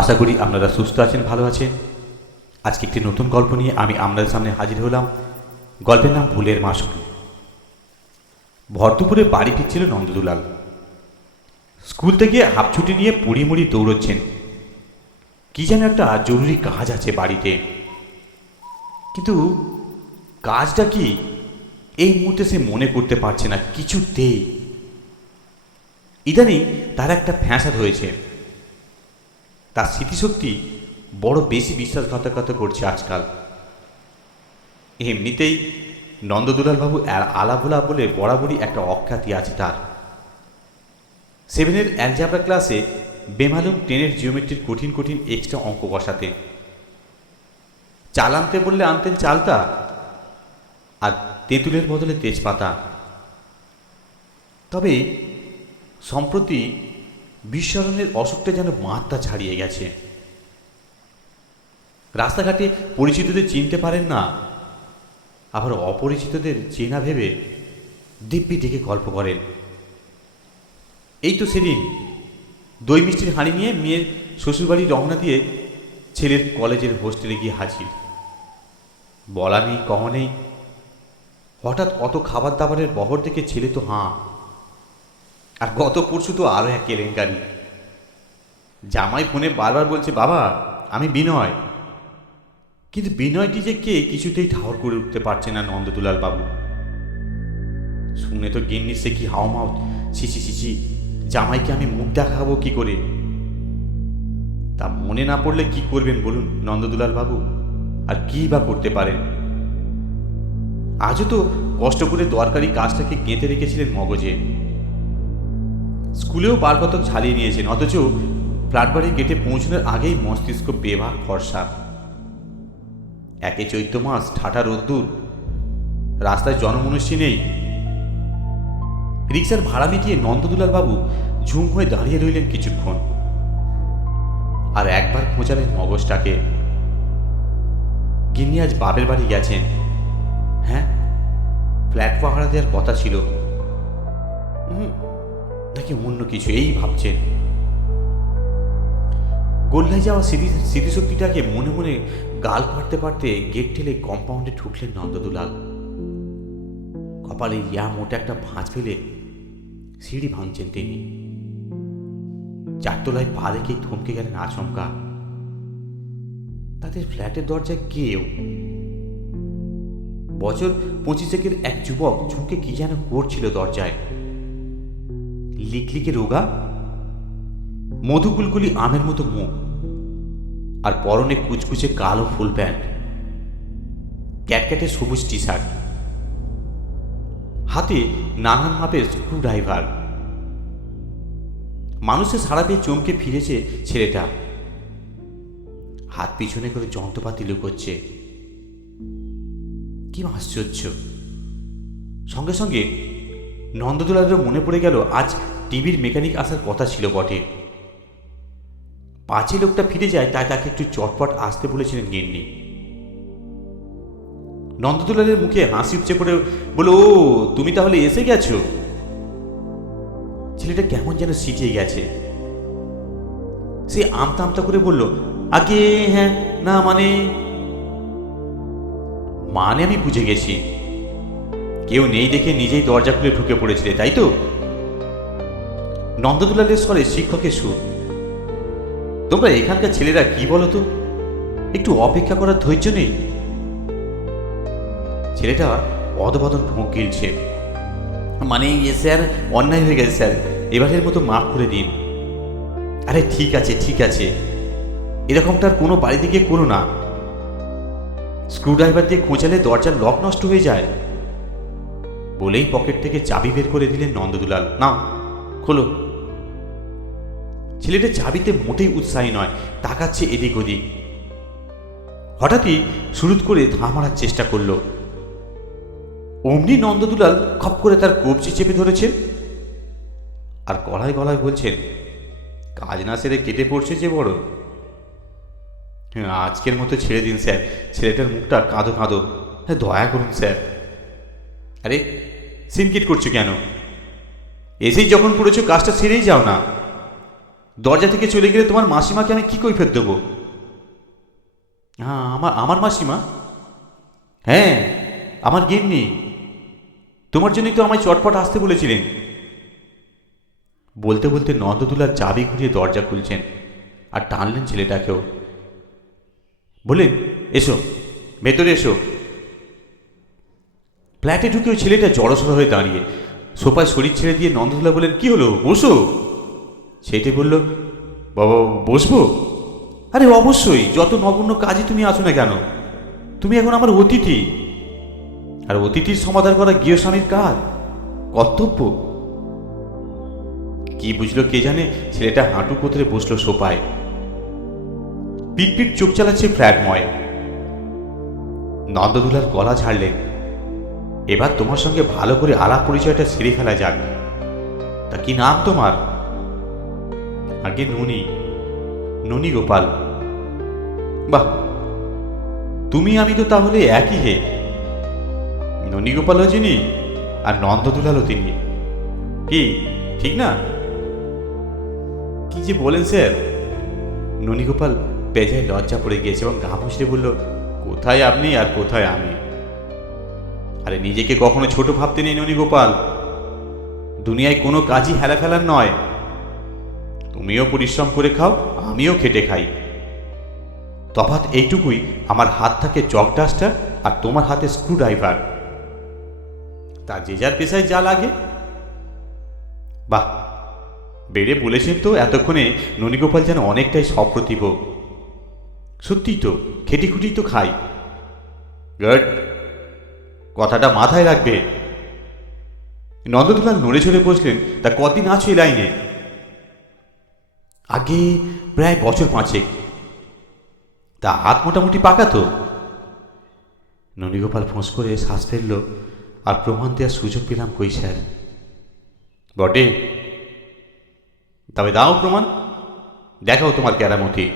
আশা করি আপনারা সুস্থ আছেন, ভালো আছেন। আজকে একটি নতুন গল্প নিয়ে আমি আপনাদের সামনে হাজির হলাম। গল্পের নাম ভুলের মাসুল। ভর দুপুরে বাড়ি ফিরছিল নন্দদুলাল। স্কুল থেকে হাফ ছুটি নিয়ে পুড়িমুড়ি দৌড়চ্ছেন। কি যেন একটা জরুরি কাজ আছে বাড়িতে, কিন্তু কাজটা কি এই মুহূর্তে সে মনে করতে পারছে না কিছুতেই। ইদানিং তার একটা ফ্যাসাদ হয়েছে। তার স্মৃতিশক্তি বড় বেশি বিশ্বাসঘাতকতা করছে আজকাল। এমনিতেই নন্দদুলালবাবু আলাভোলা বলে বরাবরই একটা অখ্যাতি আছে তার। 7-এর অ্যালজাবরা ক্লাসে বেমালুম 10-এর জিওমেট্রির কঠিন কঠিন এক্সট্রা অঙ্ক বসাতে। চাল আনতে বললে আনতেন চালতা, আর তেঁতুলের বদলে তেজপাতা। তবে সম্প্রতি বিস্মরণের অসুখটা যেন মাত্রা ছাড়িয়ে গেছে। রাস্তাঘাটে পরিচিতদের চিনতে পারেন না, আবার অপরিচিতদের চেনা ভেবে দিব্যি ডেকে গল্প করেন। এই তো সেদিন দই মিষ্টির হাঁড়ি নিয়ে মেয়ের শ্বশুরবাড়ি রওনা দিয়ে ছেলের কলেজের হোস্টেলে গিয়ে হাজির। বলা নেই কওয়া নেই, হঠাৎ অত খাবার দাবারের বহর দেখে ছেলে তো হাঁ। আর গত পরশু তো আরও এক কেলেঙ্কারি। জামাই ফোনে বারবার বলছে, বাবা আমি বিনয়। কিন্তু বিনয়টি যে কে কিছুতেই ঠাহর করে উঠতে পারছে না নন্দদুলাল বাবু। শুনে তো গিন্নি সে কি হাওমাও, ছিছি ছিছি, জামাইকে আমি মুখ দেখাবো কি করে। তা মনে না পড়লে কি করবেন বলুন নন্দদুলাল বাবু, আর কি বা করতে পারেন। আজও তো কষ্ট করে দরকারি কাজটাকে গেঁথে রেখেছিলেন মগজে। স্কুলেও বার কতক ঝালিয়ে নিয়েছেন, অথচ ফ্ল্যাটবাড়ির গেটে পৌঁছানোর আগেই মস্তিষ্ক বেভাগ ফর্সা। একে চৈত্র মাস, ঠাটা রোদ্দুর, রাস্তায় জনমনুষ্যী নেই। রিক্সার ভাড়া মিটিয়ে নন্দদুলাল বাবু ঝুম হয়ে দাঁড়িয়ে রইলেন কিছুক্ষণ, আর একবার খোঁজালেন মগজটাকে। গিন্নি আজ বাপের বাড়ি গেছেন। হ্যাঁ, ফ্ল্যাট পাহারা দেওয়ার কথা ছিল, নাকি অন্য কিছু, এই ভাবছেন। গোল্লায় যাওয়া স্মৃতিশক্তিটাকে মনে মনে গাল পাড়তে পারতে গেট ঠেলে কম্পাউন্ডে ঢুকলেন নন্দদুলাল। কপালে ইয়া মোটা একটা ভাঁজ ফেলে সিঁড়ি ভাঙছেন তিনি। চারতলায় পা রেখেই থমকে গেলেন আচমকা। তাদের ফ্ল্যাটের দরজায় কেউ। বছর 25-এর এক যুবক ঝুঁকে কি যেন করছিল দরজায়। লিকলিকে রোগা, মধুকুলকুলি আমের মতো মুখ, আর পরনে কুচকুচে কালো ফুল প্যান্ট, ক্যাটক্যাটে সবুজ টি শার্ট, হাতে নানান মাপের স্ক্রু ড্রাইভার। মানুষের সাড়া পেয়ে চমকে ফিরেছে ছেলেটা। হাত পিছনে করে যন্ত্রপাতি লুকোচ্ছে। কি আশ্চর্য! সঙ্গে সঙ্গে নন্দদুলালেরও মনে পড়ে গেল আজ টিভির মেকানিক আসার কথা ছিল বটে। পাঁচে লোকটা ফিরে যায়, তাই তাকে একটু চটপট আসতে বলেছিলেন গিন্নি। নন্দদুলালের মুখে হাসি উপচে পড়ে বলো, ও তুমি তাহলে এসে গেছো। ছেলেটা কেমন যেন সিটিয়ে গেছে। সে আমতা আমতা করে বলল, আগে হ্যাঁ না মানে মানে আমি বুঝে গেছি, কেউ নেই দেখে নিজেই দরজা খুলে ঢুকে পড়েছিলে, তাই তো? নন্দদুলালের স্বরে শিক্ষকের সুর। তোমরা এখানকার ছেলেরা কি বলো তো, একটু অপেক্ষা করার ধৈর্য নেই? ছেলেটা অদবদন ঢোক গিলছে। মানে স্যার, অন্যায় হয়ে গেছে স্যার, এবারের মতো মাফ করে দিন। আরে ঠিক আছে ঠিক আছে, এরকমটার কোনো বাড়িতে গিয়ে করো না। স্ক্রুড্রাইভার দিয়ে খোঁচালে দরজার লক নষ্ট হয়ে যায়। বলেই পকেট থেকে চাবি বের করে দিলেন নন্দদুলাল। নাও খোলো। ছেলেটা চাবিতে মোটেই উৎসাহী নয়, তাকাচ্ছে এদিক ওদিক। হঠাৎই শুরুত করে ধাঁ মারার চেষ্টা করল। অমনি নন্দদুলাল খপ করে তার কবজি চেপে ধরেছেন, আর গলায় গলায় বলছেন, কাজ না সেরে কেটে পড়ছে যে বড়। আজকের মতো ছেড়ে দিন স্যার, ছেলেটার মুখটা কাঁদো কাঁদো, হ্যাঁ দয়া করুন স্যার। আরে সিনকিট করছো কেন? এসেই যখন পড়েছো কাজটা সেরেই যাও না। দরজা থেকে চলে গেলে তোমার মাসিমাকে আমি কি কৈফিয়ত দেবো? হ্যাঁ, আমার আমার মাসিমা? হ্যাঁ, আমার গিন্নি। তোমার জন্যই তো আমায় চটপট আসতে বলেছিলেন। বলতে বলতে নন্দদুলার চাবি ঘুরিয়ে দরজা খুলছেন আর টানলেন ছেলেটাকেও। বললেন, এসো, ভেতরে এসো। ফ্ল্যাটে ঢুকে ওই ছেলেটা জড়সড় হয়ে দাঁড়িয়ে সোফায় শরীর ছেড়ে দিয়ে নন্দদুলা বললেন, কি হলো, বসো। সেটি বলল, বাবা, বসবো? আরে অবশ্যই, যত নগণ্য কাজে তুমি আসো না কেন, তুমি এখন আমার অতিথি, আর অতিথির সমাধান করা গৃহস্বামীর কাজ, কর্তব্য। কি বুঝলো কে জানে, ছেলেটা হাঁটু কোতরে বসলো সোফায়, পিটপিট চোখ চালাচ্ছে ফ্ল্যাটময়। নন্দদুলার গলা ছাড়লেন, এবার তোমার সঙ্গে ভালো করে আলাপ পরিচয়টা সেরে ফেলা যাক। তা কি নাম তোমার? আগে ননী, ননী গোপাল। বাহ, তুমি আমি তো তাহলে একই হে। ননী গোপালও যিনি আর নন্দদুলালও তিনি, কি ঠিক না? কি যে বলেন স্যার। ননীগোপাল বেজায় লজ্জা পড়ে গিয়েছে এবং গা মুছড়ে বলল, কোথায় আপনি আর কোথায় আমি? আরে নিজেকে কখনো ছোট ভাবতে নেই ননীগোপাল, দুনিয়ায় কোনো কাজই হেলা ফেলার নয়। তুমিও পরিশ্রম করে খাও, আমিও খেটে খাই। তফাৎ এইটুকুই, আমার হাত থাকে চক ডাস্টার আর তোমার হাতে স্ক্রু ড্রাইভার। তা যে যার পেশায় যা লাগে। বাহ, বেড়ে বলেছেন তো এতক্ষণে ননীগোপাল যেন অনেকটাই সপ্রতিভ। সত্যিই তো, খেটি খুটি তো খাই। গুড, কথাটা মাথায় রাখবে। নন্দদুলাল নড়ে চড়ে বসলেন, তা কদিন আছো এই লাইনে? আগে প্রায় বছর 5। তা হাত মোটামুটি পাকা তো? ননীগোপাল ফোঁস করে শ্বাস ফেলল, আর প্রমাণ দেওয়ার সুযোগ পেলাম কই স্যার? বটে, তবে দাও প্রমাণ, দেখাও তোমার কেরামতি।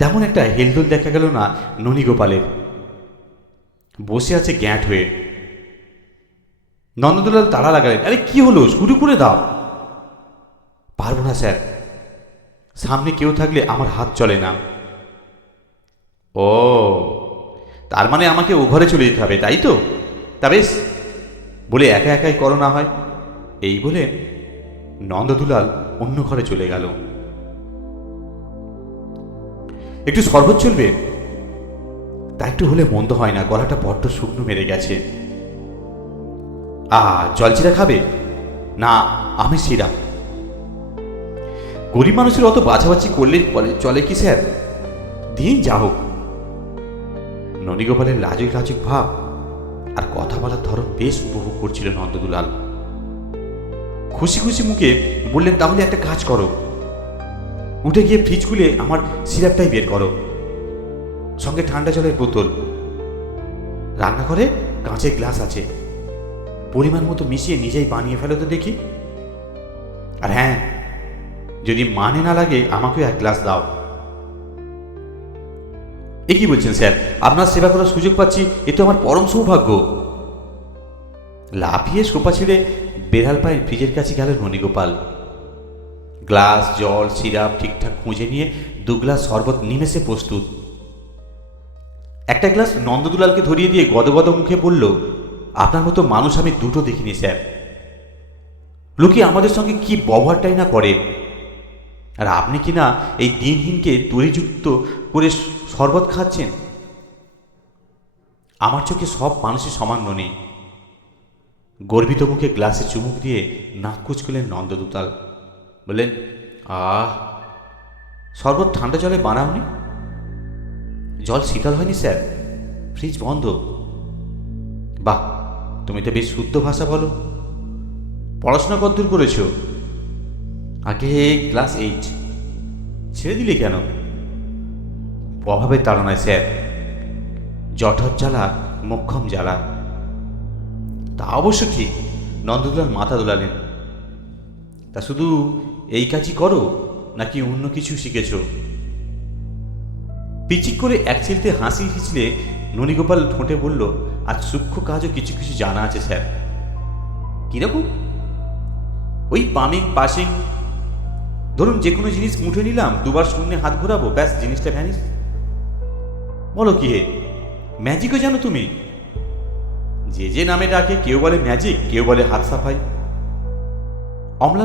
তেমন একটা হেলদোল দেখা গেল না ননীগোপালের, বসে আছে গ্যাঁট হয়ে। নন্দদুলাল তাড়া লাগালেন, আরে কি হলো, শুরু করে দাও। পারবো না স্যার, সামনে কেউ থাকলে আমার হাত চলে না। ও, তার মানে আমাকে ও ঘরে চলে যেতে হবে, তাই তো? তা বেশ, বলে একা একাই করো না হয়। এই বলে নন্দদুলাল অন্য ঘরে চলে গেল। একটু শরবত চলবে? তা একটু হলে মন্দ হয় না, গলাটা বড্ড শুকনো মেরে গেছে। জলজিরা খাবে? না, আমি সিরাপ। গরিব মানুষের অত বাছাবাছি করলে চলে কি স্যার? দিন যা হোক। ননীগোপালের লাজুক লাজুক ভাব আর কথা বলার ধরন বেশ উপভোগ করছিল নন্দদুলাল। খুশি খুশি মুখে বললেন, তাহলে একটা কাজ করো, উঠে গিয়ে ফ্রিজ খুলে আমার সিরাপটাই বের করো, সঙ্গে ঠান্ডা জলের বোতল। রান্নাঘরে কাঁচের গ্লাস আছে, পরিমাণ মতো মিশিয়ে নিজেই বানিয়ে ফেলো তো দেখি। আর হ্যাঁ, যদি মানে না লাগে আমাকেও 1 গ্লাস দাও। এ কি বলছেন স্যার, আপনার সেবা করার সুযোগ পাচ্ছি, এ তো আমার পরম সৌভাগ্য। লাফিয়ে সোফা ছেড়ে বেড়াল পায়ে ফ্রিজের কাছে গেল ননীগোপাল। গ্লাস, জল, সিরাপ ঠিকঠাক খুঁজে নিয়ে 2 গ্লাস শরবত নিমেষে প্রস্তুত। একটা গ্লাস নন্দদুলালকে ধরিয়ে দিয়ে গদগদ মুখে বলল, আপনার মতো মানুষ আমি দুটো দেখিনি স্যার। লোকে আমাদের সঙ্গে কি ব্যবহারটাই না করে, আর আপনি কি না এই দিনহীনকে তরিযুক্ত করে শরবত খাচ্ছেন। আমার চোখে সব মানুষই সমান ননি। গর্বিত মুখে গ্লাসে চুমুক দিয়ে নাক কুচকুলেন নন্দদুলাল। বললেন, শরবত ঠান্ডা জলে বানাওনি? জল শীতল হয়নি স্যার, ফ্রিজ বন্ধ। বাহ, তুমি তো বেশ শুদ্ধ ভাষা বলো। পড়াশোনা কতদূর করেছো? আগে ক্লাস 8। ছেড়ে দিলে কেন? অভাবের তাড়নায় স্যার, জঠর জ্বালা, মোক্ষম জ্বালা। তা অবশ্য ঠিক। নন্দদুলাল মাথা দোলালেন। তা শুধু এই কাজই করো নাকি অন্য কিছু শিখেছ? পিচিক করে এক চিলতে হাসি হিচলে ননীগোপাল ঠোঁটে বলল, আজ সূক্ষ্ম কাজও কিছু কিছু জানা আছে স্যার। কিরকম? ওই পামিং, পাসিং, ধরুন যে কোনো জিনিস মুঠে নিলাম, দুবার শূন্যে হাত ঘোরাবো, ব্যাস জিনিসটা ভ্যানিস। বলো কি হে, ম্যাজিকও জানো তুমি? যে যে নামে ডাকে, কেউ বলে ম্যাজিক, কেউ বলে হাত সাফাই। অম্লান